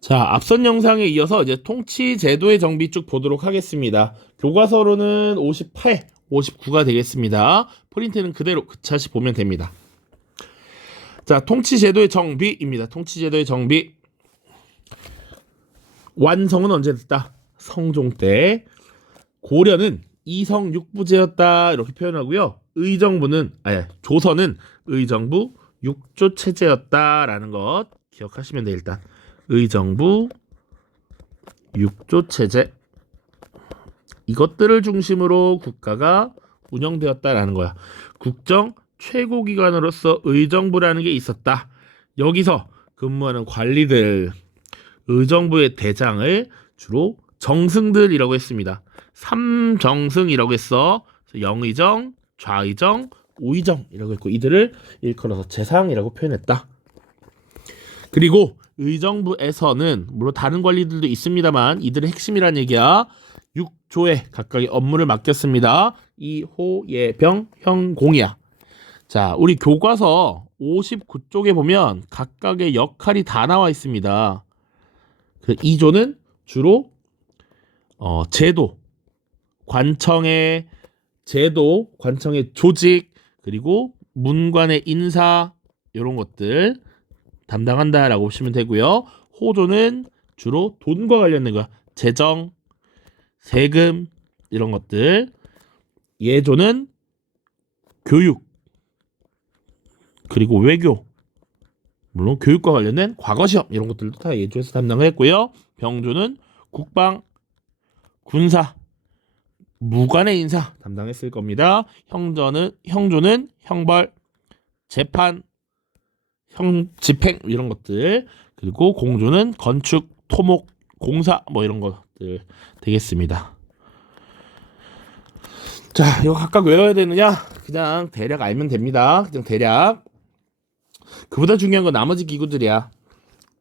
자, 앞선 영상에 이어서 이제 통치 제도의 정비 쭉 보도록 하겠습니다. 교과서로는 58, 59가 되겠습니다. 프린트는 그대로 그 차시 보면 됩니다. 자, 통치 제도의 정비입니다. 통치 제도의 정비. 완성은 언제 됐다? 성종 때. 고려는 이성 육부제였다 이렇게 표현하고요. 조선은 의정부 육조 체제였다라는 것 기억하시면 돼요. 일단 의정부 육조 체제 이것들을 중심으로 국가가 운영되었다라는 거야. 국정 최고기관으로서 의정부라는 게 있었다. 여기서 근무하는 관리들 의정부의 대장을 주로 정승들이라고 했습니다. 삼정승이라고 했어. 영의정, 좌의정, 우의정이라고 했고 이들을 일컬어서 재상이라고 표현했다. 그리고 의정부에서는 물론 다른 관리들도 있습니다만 이들의 핵심이란 얘기야. 6조에 각각의 업무를 맡겼습니다. 이호, 예병, 형, 공이야. 자, 우리 교과서 59쪽에 보면 각각의 역할이 다 나와 있습니다. 그 2조는 주로 제도, 관청의 제도, 관청의 조직, 그리고 문관의 인사 이런 것들 담당한다라고 보시면 되고요. 호조는 주로 돈과 관련된 거야. 재정, 세금 이런 것들. 예조는 교육, 그리고 외교, 물론 교육과 관련된 과거시험 이런 것들도 다 예조에서 담당을 했고요. 병조는 국방, 군사, 무관의 인사 담당했을 겁니다. 형조는 형벌, 재판, 집행 이런 것들. 그리고 공조는 건축, 토목, 공사 뭐 이런 것들 되겠습니다. 자, 이거 각각 외워야 되느냐? 그냥 대략 알면 됩니다. 그냥 대략. 그보다 중요한 건 나머지 기구들이야.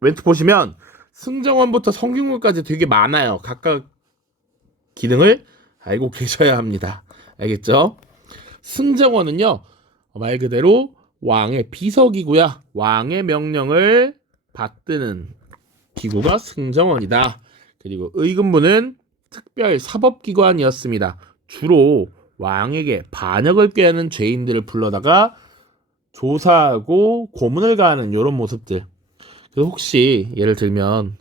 멘트 보시면 승정원부터 성균관까지 되게 많아요. 각각 기능을 알고 계셔야 합니다. 알겠죠? 승정원은요, 말 그대로 왕의 비서기구야. 왕의 명령을 받드는 기구가 승정원이다. 그리고 의금부는 특별 사법기관이었습니다. 주로 왕에게 반역을 꾀하는 죄인들을 불러다가 조사하고 고문을 가하는 이런 모습들. 혹시 예를 들면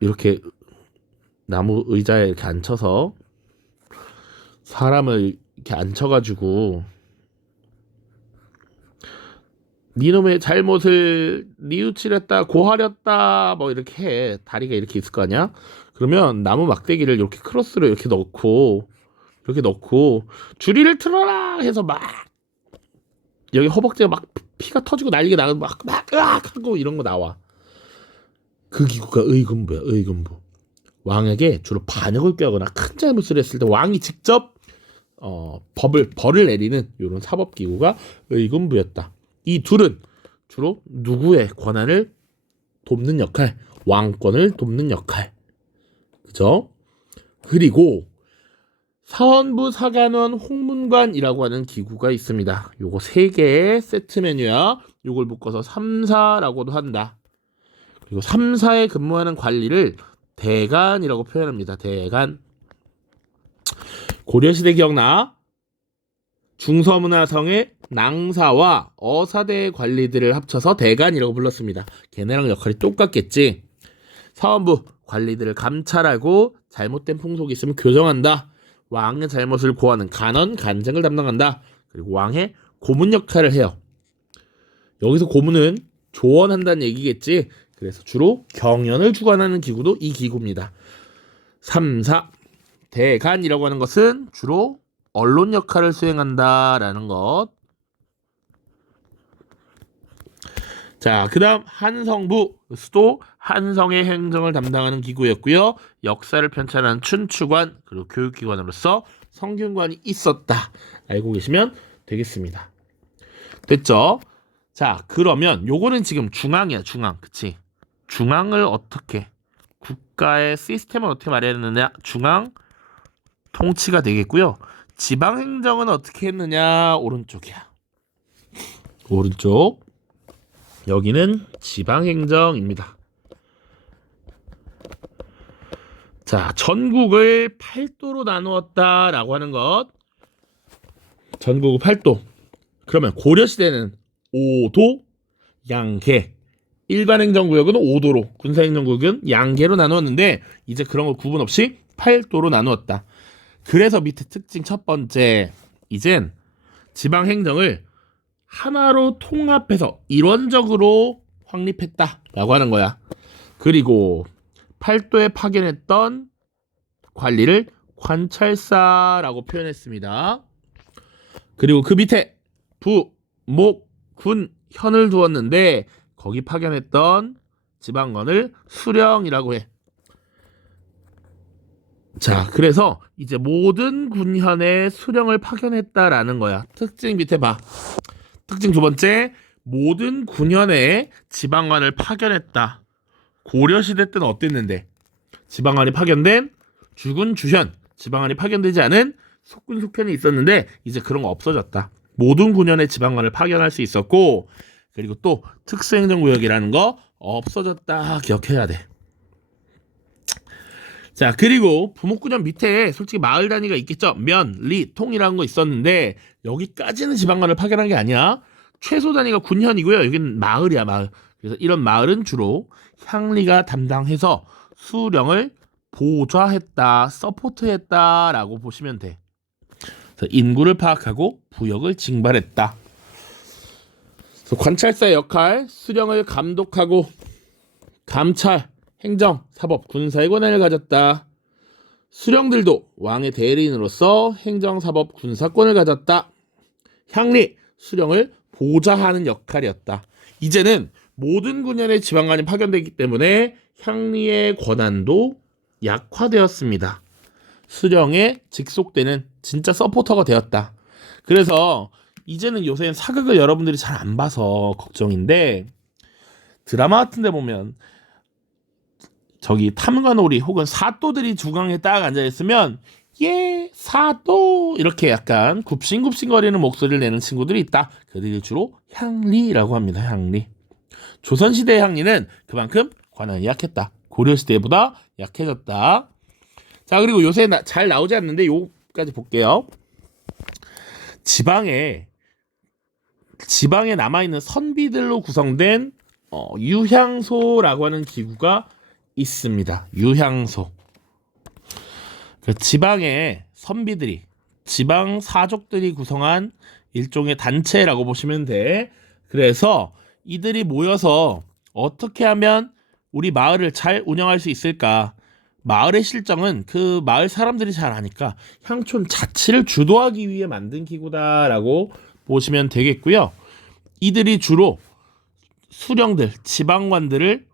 이렇게 나무 의자에 이렇게 앉혀서 사람을 이렇게 앉혀가지고 니놈의 잘못을 뉘우치렸다 고하렸다 뭐 이렇게 해. 다리가 이렇게 있을 거 아니야? 그러면 나무 막대기를 이렇게 크로스로 이렇게 넣고 줄이를 틀어라 해서 막 여기 허벅지가 막 피가 터지고 난리가 나고 막 으악 하고 이런 거 나와. 그 기구가 의금부야. 의금부. 왕에게 주로 반역을 꾀하거나 큰 잘못을 했을 때 왕이 직접 벌을 내리는 이런 사법기구가 의금부였다. 이 둘은 주로 누구의 권한을 돕는 역할, 왕권을 돕는 역할. 그죠? 그리고 사원부, 사관원, 홍문관이라고 하는 기구가 있습니다. 요거 3개의 세트 메뉴야. 요걸 묶어서 3사라고도 한다. 그리고 3사에 근무하는 관리를 대간이라고 표현합니다. 대간. 고려시대 기억나? 중서문화성의 낭사와 어사대의 관리들을 합쳐서 대간이라고 불렀습니다. 걔네랑 역할이 똑같겠지. 사원부 관리들을 감찰하고 잘못된 풍속이 있으면 교정한다. 왕의 잘못을 고하는 간언, 간쟁을 담당한다. 그리고 왕의 고문 역할을 해요. 여기서 고문은 조언한다는 얘기겠지. 그래서 주로 경연을 주관하는 기구도 이 기구입니다. 3사 대간이라고 하는 것은 주로 언론 역할을 수행한다라는 것. 자, 그 다음 한성부, 수도 한성의 행정을 담당하는 기구였고요. 역사를 편찬하는 춘추관, 그리고 교육기관으로서 성균관이 있었다. 알고 계시면 되겠습니다. 됐죠? 자, 그러면 요거는 지금 중앙이야. 중앙. 그치? 중앙을 어떻게, 국가의 시스템을 어떻게 말해야 되느냐? 중앙 통치가 되겠고요. 지방행정은 어떻게 했느냐? 오른쪽이야. 오른쪽. 여기는 지방행정입니다. 자, 전국을 8도로 나누었다라고 하는 것. 전국을 8도. 그러면 고려시대는 5도 양계. 일반 행정구역은 5도로, 군사행정구역은 양계로 나누었는데 이제 그런 거 구분 없이 8도로 나누었다. 그래서 밑에 특징 첫 번째, 이젠 지방행정을 하나로 통합해서 일원적으로 확립했다라고 하는 거야. 그리고 8도에 파견했던 관리를 관찰사라고 표현했습니다. 그리고 그 밑에 부, 목, 군, 현을 두었는데 거기 파견했던 지방관을 수령이라고 해. 자, 그래서 이제 모든 군현에 수령을 파견했다라는 거야. 특징 밑에 봐. 특징 두 번째, 모든 군현에 지방관을 파견했다. 고려시대 때는 어땠는데? 지방관이 파견된 주군, 주현, 지방관이 파견되지 않은 속군, 속현이 있었는데 이제 그런 거 없어졌다. 모든 군현에 지방관을 파견할 수 있었고, 그리고 또 특수행정구역이라는 거 없어졌다. 기억해야 돼. 자, 그리고 부목군현 밑에 솔직히 마을 단위가 있겠죠. 면, 리, 통이라는 거 있었는데 여기까지는 지방관을 파견한 게 아니야. 최소 단위가 군현이고요. 여기는 마을이야, 마을. 그래서 이런 마을은 주로 향리가 담당해서 수령을 보좌했다, 서포트했다라고 보시면 돼. 그래서 인구를 파악하고 부역을 징발했다. 그래서 관찰사의 역할, 수령을 감독하고 감찰, 행정, 사법, 군사의 권한을 가졌다. 수령들도 왕의 대리인으로서 행정, 사법, 군사권을 가졌다. 향리, 수령을 보좌하는 역할이었다. 이제는 모든 군현에 지방관이 파견되기 때문에 향리의 권한도 약화되었습니다. 수령에 직속되는 진짜 서포터가 되었다. 그래서 이제는 요새는 사극을 여러분들이 잘 안 봐서 걱정인데 드라마 같은 데 보면 저기 탐관오리 혹은 사또들이 주강에 딱 앉아있으면 예 사또 이렇게 약간 굽신굽신거리는 목소리를 내는 친구들이 있다. 그들이 주로 향리라고 합니다. 향리. 조선시대의 향리는 그만큼 권한이 약했다. 고려시대보다 약해졌다. 자, 그리고 요새 잘 나오지 않는데 요까지 볼게요. 지방에 남아있는 선비들로 구성된 유향소라고 하는 기구가 있습니다. 유향소. 그 지방의 선비들이, 지방 사족들이 구성한 일종의 단체라고 보시면 돼. 그래서 이들이 모여서 어떻게 하면 우리 마을을 잘 운영할 수 있을까? 마을의 실정은 그 마을 사람들이 잘 아니까 향촌 자치를 주도하기 위해 만든 기구다라고 보시면 되겠고요. 이들이 주로 수령들, 지방관들을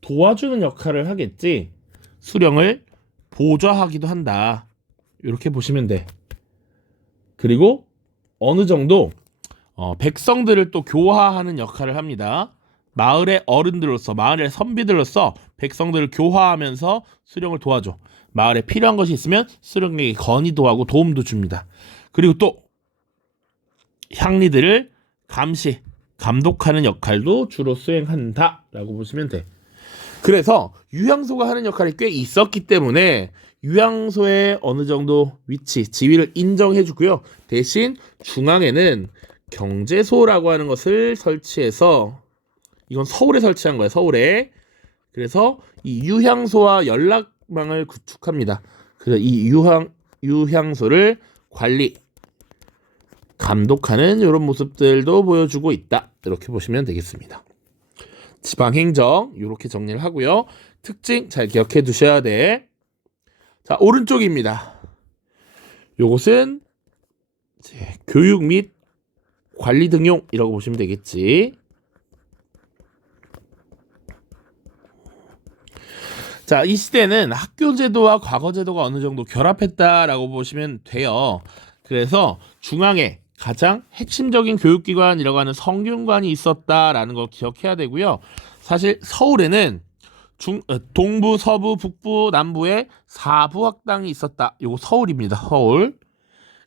도와주는 역할을 하겠지 수령을 보좌하기도 한다. 이렇게 보시면 돼. 그리고 어느 정도 백성들을 또 교화하는 역할을 합니다. 마을의 어른들로서, 마을의 선비들로서 백성들을 교화하면서 수령을 도와줘. 마을에 필요한 것이 있으면 수령에게 건의도 하고 도움도 줍니다. 그리고 또 향리들을 감시, 감독하는 역할도 주로 수행한다라고 보시면 돼. 그래서 유향소가 하는 역할이 꽤 있었기 때문에 유향소의 어느 정도 위치, 지위를 인정해주고요. 대신 중앙에는 경제소라고 하는 것을 설치해서, 이건 서울에 설치한 거예요. 서울에. 그래서 이 유향소와 연락망을 구축합니다. 그래서 이 유향소를 관리, 감독하는 이런 모습들도 보여주고 있다. 이렇게 보시면 되겠습니다. 지방행정 이렇게 정리를 하고요. 특징 잘 기억해 두셔야 돼. 자, 오른쪽입니다. 요것은 이제 교육 및 관리 등용이라고 보시면 되겠지. 자, 이 시대는 학교 제도와 과거 제도가 어느 정도 결합했다라고 보시면 돼요. 그래서 중앙에 가장 핵심적인 교육기관이라고 하는 성균관이 있었다라는 거 기억해야 되고요. 사실 서울에는 동부, 서부, 북부, 남부에 4부학당이 있었다. 요거 서울입니다. 서울.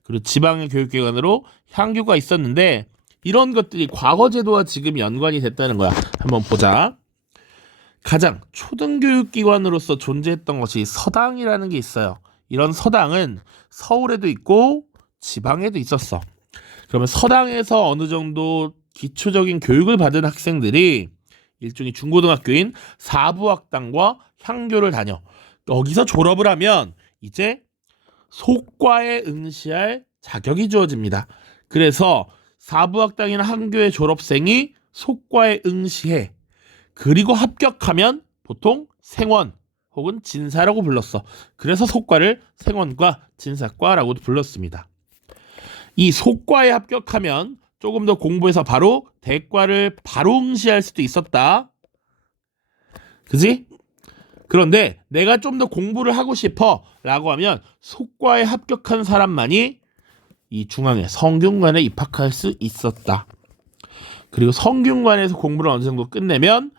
그리고 지방의 교육기관으로 향교가 있었는데 이런 것들이 과거 제도와 지금 연관이 됐다는 거야. 한번 보자. 가장 초등교육기관으로서 존재했던 것이 서당이라는 게 있어요. 이런 서당은 서울에도 있고 지방에도 있었어. 그러면 서당에서 어느 정도 기초적인 교육을 받은 학생들이 일종의 중고등학교인 사부학당과 향교를 다녀. 여기서 졸업을 하면 이제 속과에 응시할 자격이 주어집니다. 그래서 사부학당이나 향교의 졸업생이 속과에 응시해. 그리고 합격하면 보통 생원 혹은 진사라고 불렀어. 그래서 속과를 생원과 진사과라고도 불렀습니다. 이 속과에 합격하면 조금 더 공부해서 바로 대과를 바로 응시할 수도 있었다. 그지? 그런데 내가 좀 더 공부를 하고 싶어 라고 하면 속과에 합격한 사람만이 이 중앙에 성균관에 입학할 수 있었다. 그리고 성균관에서 공부를 어느 정도 끝내면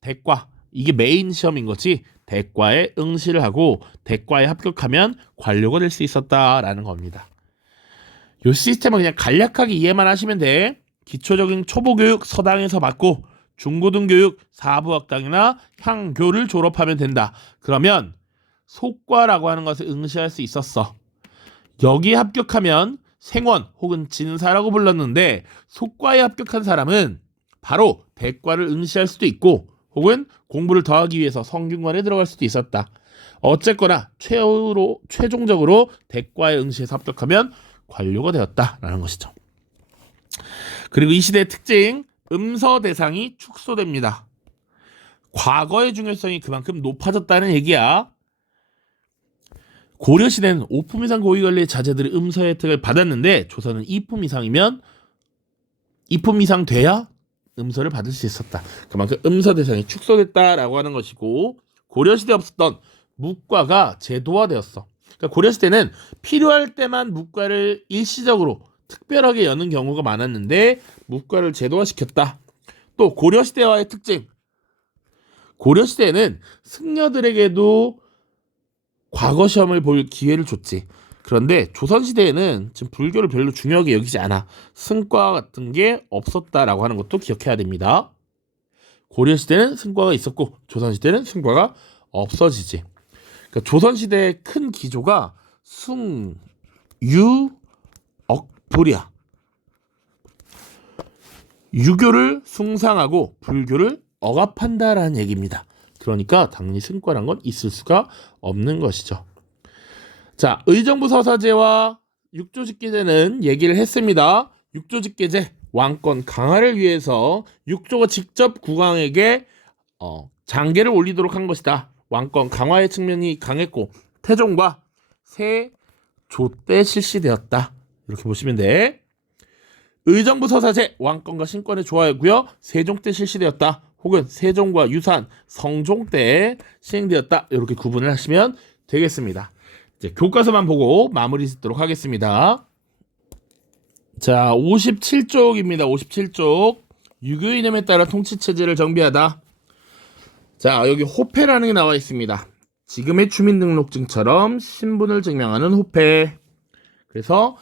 대과, 이게 메인 시험인 거지, 대과에 응시를 하고 대과에 합격하면 관료가 될 수 있었다라는 겁니다. 이 시스템은 그냥 간략하게 이해만 하시면 돼. 기초적인 초보교육 서당에서 받고 중고등교육 사부학당이나 향교를 졸업하면 된다. 그러면 속과라고 하는 것을 응시할 수 있었어. 여기에 합격하면 생원 혹은 진사라고 불렀는데 속과에 합격한 사람은 바로 대과를 응시할 수도 있고 혹은 공부를 더 하기 위해서 성균관에 들어갈 수도 있었다. 어쨌거나 최종적으로 대과에 응시해서 합격하면 관료가 되었다라는 것이죠. 그리고 이 시대의 특징, 음서 대상이 축소됩니다. 과거의 중요성이 그만큼 높아졌다는 얘기야. 고려시대는 5품 이상 고위관리의 자제들이 음서 혜택을 받았는데 조선은 2품 이상이면 2품 이상 돼야 음서를 받을 수 있었다. 그만큼 음서 대상이 축소됐다라고 하는 것이고, 고려시대에 없었던 묵과가 제도화되었어. 그러니까 고려시대는 필요할 때만 묵과를 일시적으로 특별하게 여는 경우가 많았는데 묵과를 제도화시켰다. 또 고려시대와의 특징, 고려시대에는 승려들에게도 과거 시험을 볼 기회를 줬지. 그런데 조선시대에는 지금 불교를 별로 중요하게 여기지 않아. 승과 같은 게 없었다라고 하는 것도 기억해야 됩니다. 고려시대는 승과가 있었고 조선시대는 승과가 없어지지. 그러니까 조선시대의 큰 기조가 승, 유, 억불이야. 유교를 숭상하고 불교를 억압한다라는 얘기입니다. 그러니까 당연히 승과란 건 있을 수가 없는 것이죠. 자, 의정부 서사제와 육조직계제는 얘기를 했습니다. 육조직계제, 왕권 강화를 위해서 육조가 직접 국왕에게 장계를 올리도록 한 것이다. 왕권 강화의 측면이 강했고 태종과 세조 때 실시되었다. 이렇게 보시면 돼. 의정부 서사제, 왕권과 신권의 조화였고요. 세종 때 실시되었다. 혹은 세종과 유사한 성종 때 시행되었다. 이렇게 구분을 하시면 되겠습니다. 이제 교과서만 보고 마무리 짓도록 하겠습니다. 자, 57쪽입니다. 57쪽. 유교 이념에 따라 통치체제를 정비하다. 자, 여기 호패라는 게 나와 있습니다. 지금의 주민등록증처럼 신분을 증명하는 호패. 그래서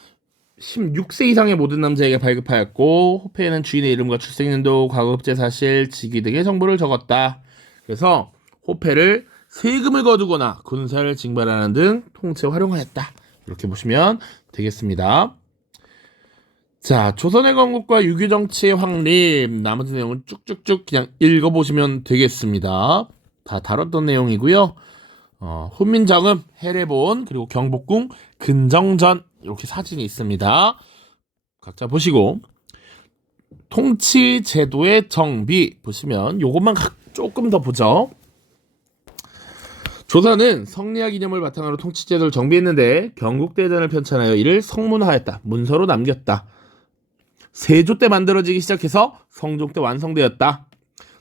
16세 이상의 모든 남자에게 발급하였고 호패에는 주인의 이름과 출생연도, 과거급제 사실, 직위 등의 정보를 적었다. 그래서 호패를 세금을 거두거나 군사를 징발하는 등 통치에 활용하였다. 이렇게 보시면 되겠습니다. 자, 조선의 건국과 유교정치의 확립, 나머지 내용은 쭉쭉쭉 그냥 읽어보시면 되겠습니다. 다 다뤘던 내용이고요. 훈민정음, 해례본, 그리고 경복궁, 근정전 이렇게 사진이 있습니다. 각자 보시고 통치 제도의 정비 보시면 요것만 조금 더 보죠. 조선은 성리학 이념을 바탕으로 통치 제도를 정비했는데 경국대전을 편찬하여 이를 성문화했다. 문서로 남겼다. 세조 때 만들어지기 시작해서 성종 때 완성되었다.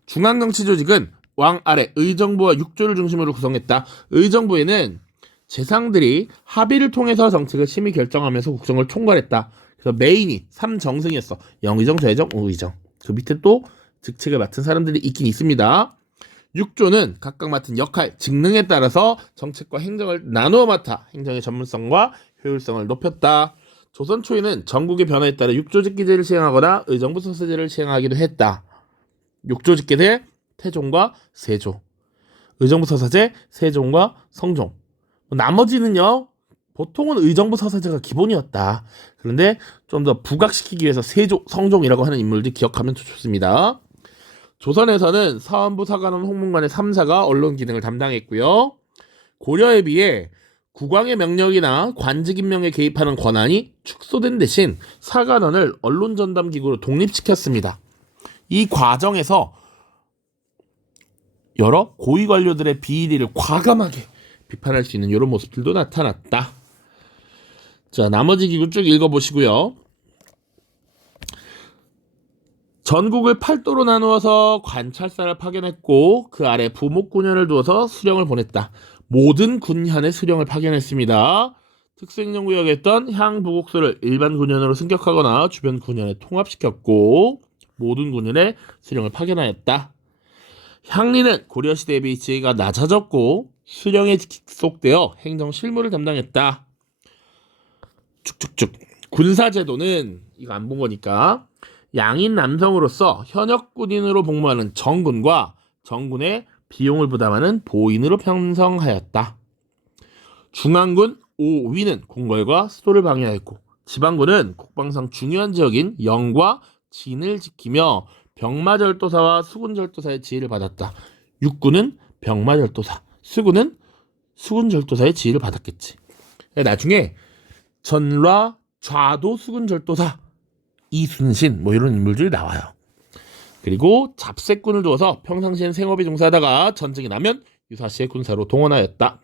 중앙정치 조직은 왕 아래 의정부와 육조를 중심으로 구성했다. 의정부에는 재상들이 합의를 통해서 정책을 심의 결정하면서 국정을 총괄했다. 그래서 메인이 3정승이었어. 영의정, 좌의정, 우의정. 그 밑에 또 직책을 맡은 사람들이 있긴 있습니다. 육조는 각각 맡은 역할, 직능에 따라서 정책과 행정을 나누어 맡아 행정의 전문성과 효율성을 높였다. 조선 초에는 전국의 변화에 따라 육조직기제를 시행하거나 의정부 서사제를 시행하기도 했다. 육조직계대 태종과 세조 의정부 서사제, 세종과 성종. 나머지는요, 보통은 의정부 서사제가 기본이었다. 그런데 좀 더 부각시키기 위해서 세종, 성종이라고 하는 인물들 기억하면 좋습니다. 조선에서는 사헌부, 사관원, 홍문관의 3사가 언론 기능을 담당했고요. 고려에 비해 국왕의 명령이나 관직 임명에 개입하는 권한이 축소된 대신 사관원을 언론 전담 기구로 독립시켰습니다. 이 과정에서 여러 고위 관료들의 비리를 과감하게 비판할 수 있는 이런 모습들도 나타났다. 자, 나머지 기구 쭉 읽어보시고요. 전국을 8도로 나누어서 관찰사를 파견했고 그 아래 부목군현을 두어서 수령을 보냈다. 모든 군현의 수령을 파견했습니다. 특수행정구역이었던 향부곡소를 일반 군현으로 승격하거나 주변 군현에 통합시켰고 모든 군현의 수령을 파견하였다. 향리는 고려시대에 비해 지위가 낮아졌고 수령에 직속되어 행정 실무를 담당했다. 쭉쭉쭉. 군사제도는 이거 안 본 거니까 양인 남성으로서 현역 군인으로 복무하는 정군과 정군의 비용을 부담하는 보인으로 편성하였다. 중앙군 5위는 궁궐과 수도를 방해하였고 지방군은 국방상 중요한 지역인 영과 진을 지키며 병마절도사와 수군절도사의 지휘를 받았다. 육군은 병마절도사, 수군은 수군절도사의 지휘를 받았겠지. 나중에 전라 좌도 수군절도사 이순신 뭐 이런 인물들이 나와요. 그리고 잡색군을 두어서 평상시엔 생업에 종사하다가 전쟁이 나면 유사시의 군사로 동원하였다.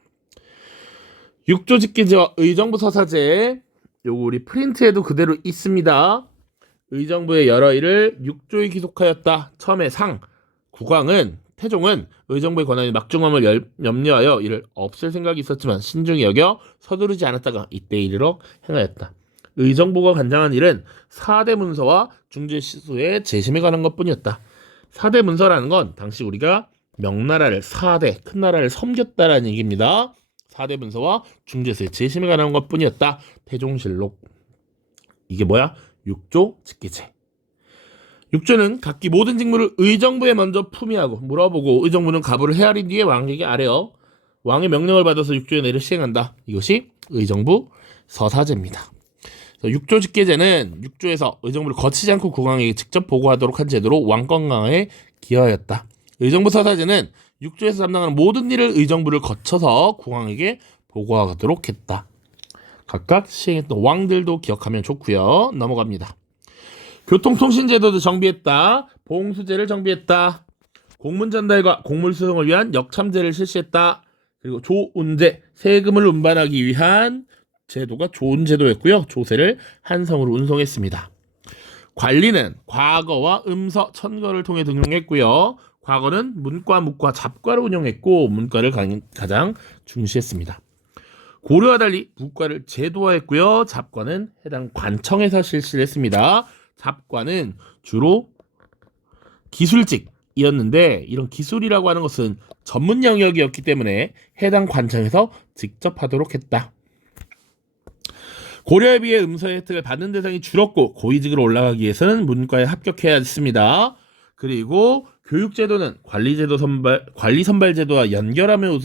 육조 직계제와 의정부 서사제, 요거 우리 프린트에도 그대로 있습니다. 의정부의 여러 일을 육조에 기속하였다. 처음에 상, 국왕은 태종은 의정부의 권한이 막중함을 염려하여 이를 없앨 생각이 있었지만 신중히 여겨 서두르지 않았다가 이때 이르러 행하였다. 의정부가 관장한 일은 4대 문서와 중제시소의 재심에 관한 것뿐이었다. 4대 문서라는 건 당시 우리가 명나라를 4대 큰 나라를 섬겼다라는 얘기입니다. 4대 문서와 중제시소의 재심에 관한 것뿐이었다. 태종실록. 이게 뭐야? 육조 직계제. 육조는 각기 모든 직무를 의정부에 먼저 품위하고 물어보고 의정부는 가부를 헤아린 뒤에 왕에게 아뢰어 왕의 명령을 받아서 육조에 내려 시행한다. 이것이 의정부 서사제입니다. 육조 직계제는 육조에서 의정부를 거치지 않고 국왕에게 직접 보고하도록 한 제도로 왕권 강화에 기여하였다. 의정부 서사제는 육조에서 담당하는 모든 일을 의정부를 거쳐서 국왕에게 보고하도록 했다. 각각 시행했던 왕들도 기억하면 좋고요. 넘어갑니다. 교통통신제도도 정비했다. 봉수제를 정비했다. 공문전달과 공물수송을 위한 역참제를 실시했다. 그리고 조운제, 세금을 운반하기 위한 제도가 좋은 제도였고요. 조세를 한성으로 운송했습니다. 관리는 과거와 음서, 천거를 통해 등용했고요. 과거는 문과, 묵과, 잡과를 운영했고 문과를 가장 중시했습니다. 고려와 달리 묵과를 제도화했고요. 잡과는 해당 관청에서 실시를 했습니다. 잡과는 주로 기술직이었는데 이런 기술이라고 하는 것은 전문 영역이었기 때문에 해당 관청에서 직접 하도록 했다. 고려에 비해 음서의 혜택을 받는 대상이 줄었고 고위직으로 올라가기 위해서는 문과에 합격해야 했습니다. 그리고 교육제도는 관리 선발 제도와 연결하며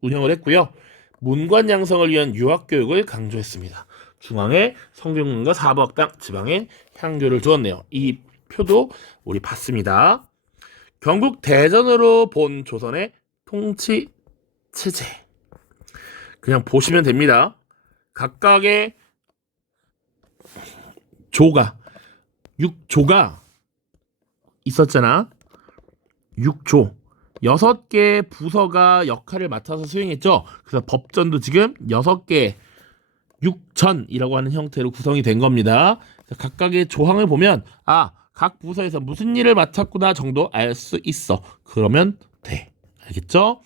운영을 했고요. 문관 양성을 위한 유학교육을 강조했습니다. 중앙에 성균관과 사법당, 지방에 향교를 두었네요. 이 표도 우리 봤습니다. 경국 대전으로 본 조선의 통치 체제. 그냥 보시면 됩니다. 각각의 조가 6조가 있었잖아. 6조 6개 부서가 역할을 맡아서 수행했죠. 그래서 법전도 지금 6개 6전이라고 하는 형태로 구성이 된 겁니다. 각각의 조항을 보면 각 부서에서 무슨 일을 맡았구나 정도 알 수 있어. 그러면 돼. 알겠죠?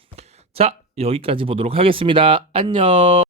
자, 여기까지 보도록 하겠습니다. 안녕.